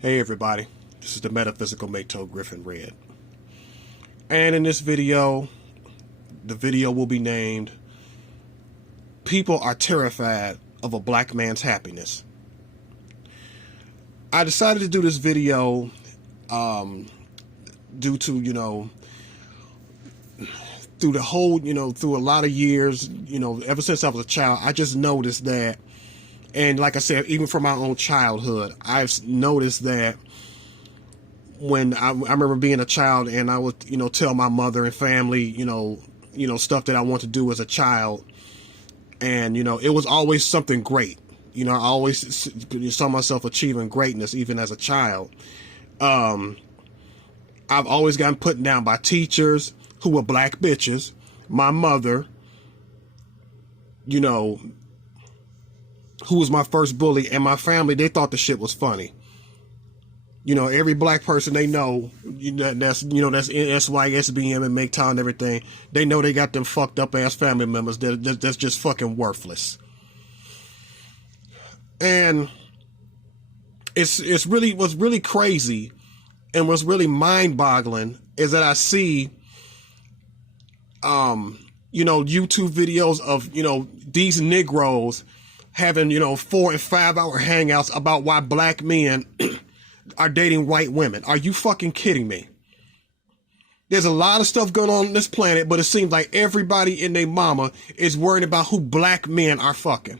Hey everybody, this is the Metaphysical Mato Griffin Red. And in this video, the video will be named People Are Terrified of a Black Man's Happiness. I decided to do this video due to, through the whole, through a lot of years, ever since I was a child, I just noticed that, and like I said, even from my own childhood, I've noticed that when I remember being a child and I would, tell my mother and family, stuff that I want to do as a child. And, it was always something great. I always saw myself achieving greatness, even as a child. I've always gotten put down by teachers who were black bitches. My mother, who was my first bully, and my family, they thought the shit was funny. Every black person they know, that's in SYSBM and MGTOW and everything, they know they got them fucked up ass family members that's just fucking worthless. And it's really, what's really crazy and what's really mind boggling is that I see, YouTube videos of, these Negroes having, 4 and 5 hour hangouts about why black men are dating white women. Are you fucking kidding me? There's a lot of stuff going on this planet, but it seems like everybody and their mama is worried about who black men are fucking.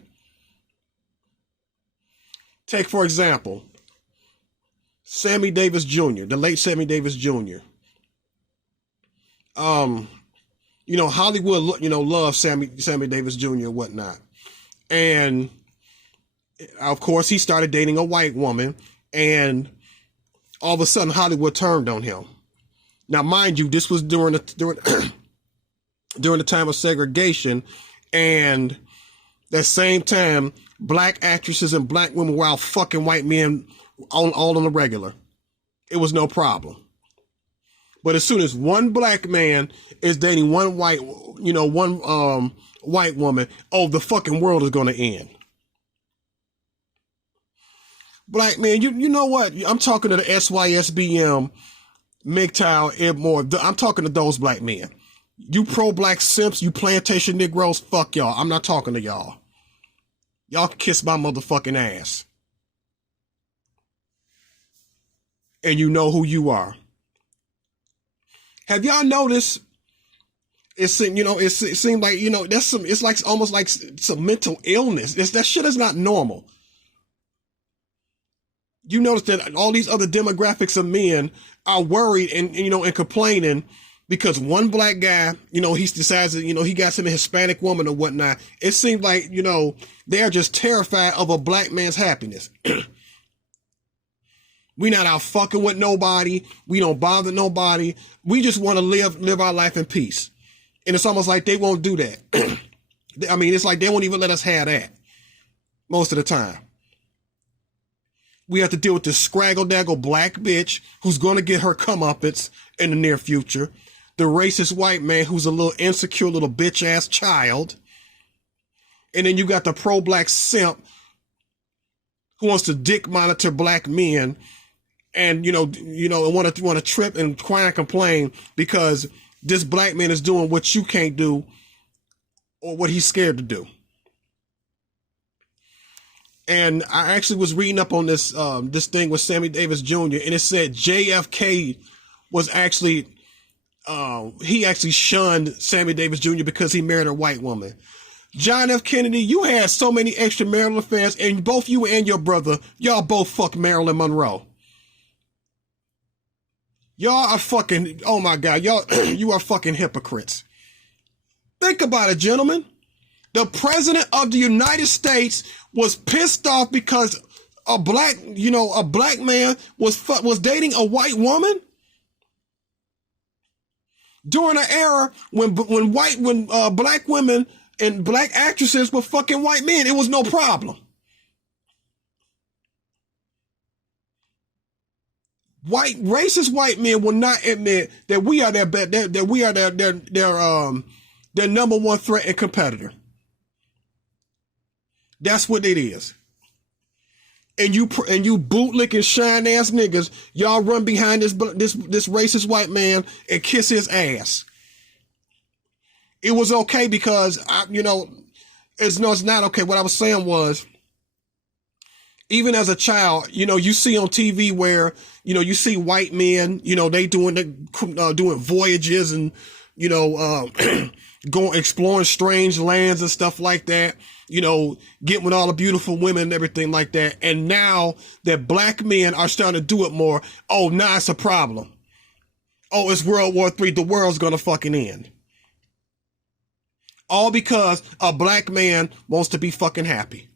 Take, for example, Sammy Davis Jr., the late Sammy Davis Jr. Hollywood, loves Sammy Davis Jr. and whatnot. And of course, he started dating a white woman, and all of a sudden Hollywood turned on him. Now, mind you, this was during the time of segregation, and that same time, black actresses and black women were out fucking white men all on the regular. It was no problem. But as soon as one black man is dating one white woman, oh, the fucking world is going to end. Black man, you know what? I'm talking to the SYSBM, MGTOW, Edmore. I'm talking to those black men. You pro-black simps, you plantation Negroes, fuck y'all. I'm not talking to y'all. Y'all can kiss my motherfucking ass. And you know who you are. Have y'all noticed? It seemed like, it's like almost like some mental illness. That shit is not normal. You notice that all these other demographics of men are worried and complaining because one black guy, he decides that, he got some Hispanic woman or whatnot. It seems like, they're just terrified of a black man's happiness. We not out fucking with nobody. We don't bother nobody. We just want to live our life in peace. And it's almost like they won't do that. I mean, it's like they won't even let us have that most of the time. We have to deal with this scraggle-daggle black bitch who's going to get her comeuppance in the near future. The racist white man who's a little insecure little bitch-ass child. And then you got the pro-black simp who wants to dick monitor black men and, want to trip and cry and complain because this black man is doing what you can't do or what he's scared to do. And I actually was reading up on this thing with Sammy Davis Jr. and it said JFK was actually he actually shunned Sammy Davis Jr. because he married a white woman. John F. Kennedy, you had so many extramarital affairs, and both you and your brother, y'all both fucked Marilyn Monroe. Y'all are fucking, oh my God, you are fucking hypocrites. Think about it, gentlemen. The president of the United States was pissed off because a black man was dating a white woman during an era when black women and black actresses were fucking white men. It was no problem. Racist white men will not admit that we are their number one threat and competitor. That's what it is. and you bootlicking shine ass niggas, y'all run behind this racist white man and kiss his ass. It was okay because it's not okay. What I was saying was, even as a child, you see on TV where you see white men, they doing voyages and going exploring strange lands and stuff like that. Getting with all the beautiful women and everything like that. And now that black men are starting to do it more, oh, now it's a problem. Oh, it's World War III. The world's going to fucking end. All because a black man wants to be fucking happy.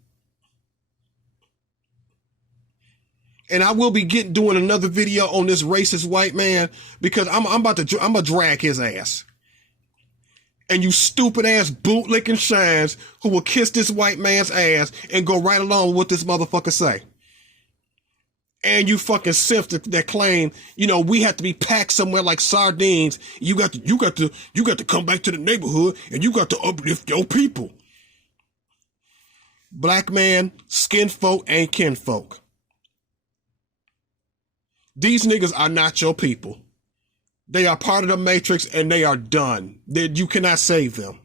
And I will be doing another video on this racist white man because I'm gonna drag his ass. And you stupid ass bootlicking shines who will kiss this white man's ass and go right along with what this motherfucker say. And you fucking simps that claim, we have to be packed somewhere like sardines. You got to come back to the neighborhood and you got to uplift your people. Black man, skin folk ain't kinfolk. These niggas are not your people. They are part of the matrix and they are done. You cannot save them.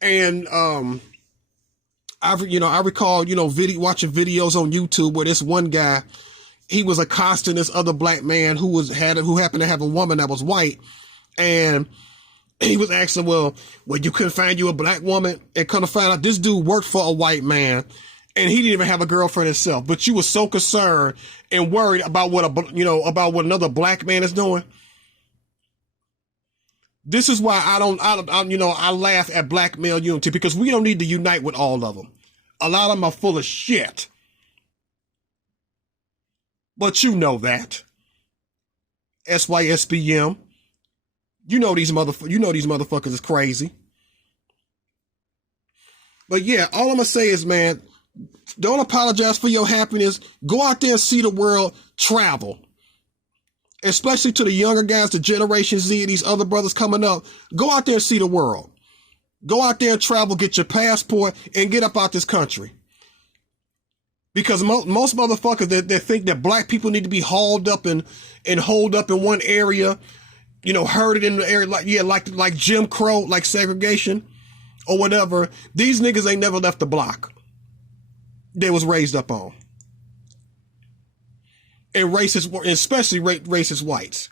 And I recall watching videos on YouTube where this one guy, he was accosting this other black man who happened to have a woman that was white, and he was asking, well, you couldn't find you a black woman, and come to find out this dude worked for a white man. And he didn't even have a girlfriend himself, but you were so concerned and worried about about what another black man is doing. This is why I laugh at black male unity, because we don't need to unite with all of them. A lot of them are full of shit. But you know that. SYSBM. You know these motherfuckers is crazy. But yeah, all I'm gonna say is, man, don't apologize for your happiness. Go out there and see the world. Travel. Especially to the younger guys, the Generation Z, these other brothers coming up. Go out there and see the world. Go out there and travel, get your passport, and get up out this country. Because most motherfuckers that think that black people need to be hauled up and holed up in one area, herded in the area like Jim Crow, like segregation or whatever. These niggas ain't never left the block they was raised up on. And especially racist whites.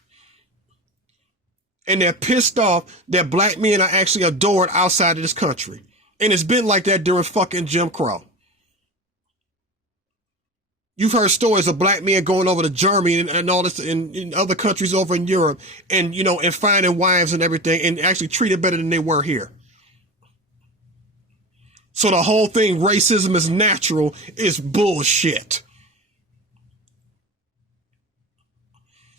And they're pissed off that black men are actually adored outside of this country. And it's been like that during fucking Jim Crow. You've heard stories of black men going over to Germany and all this in other countries over in Europe and, and finding wives and everything and actually treated better than they were here. So the whole thing, racism is natural, is bullshit.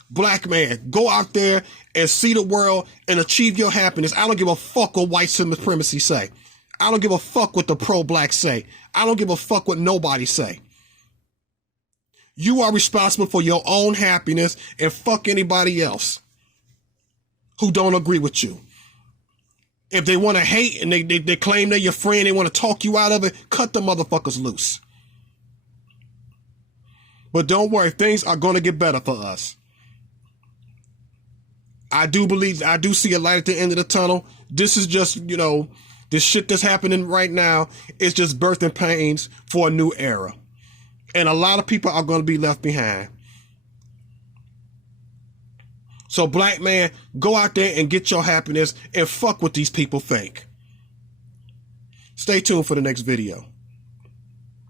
Black man, go out there and see the world and achieve your happiness. I don't give a fuck what white supremacy say. I don't give a fuck what the pro-black say. I don't give a fuck what nobody say. You are responsible for your own happiness, and fuck anybody else who don't agree with you. If they want to hate and they claim they're your friend, they want to talk you out of it, cut the motherfuckers loose. But don't worry, things are going to get better for us. I do see a light at the end of the tunnel. This is just, this shit that's happening right now is just birthing pains for a new era. And a lot of people are going to be left behind. So black man, go out there and get your happiness and fuck what these people think. Stay tuned for the next video.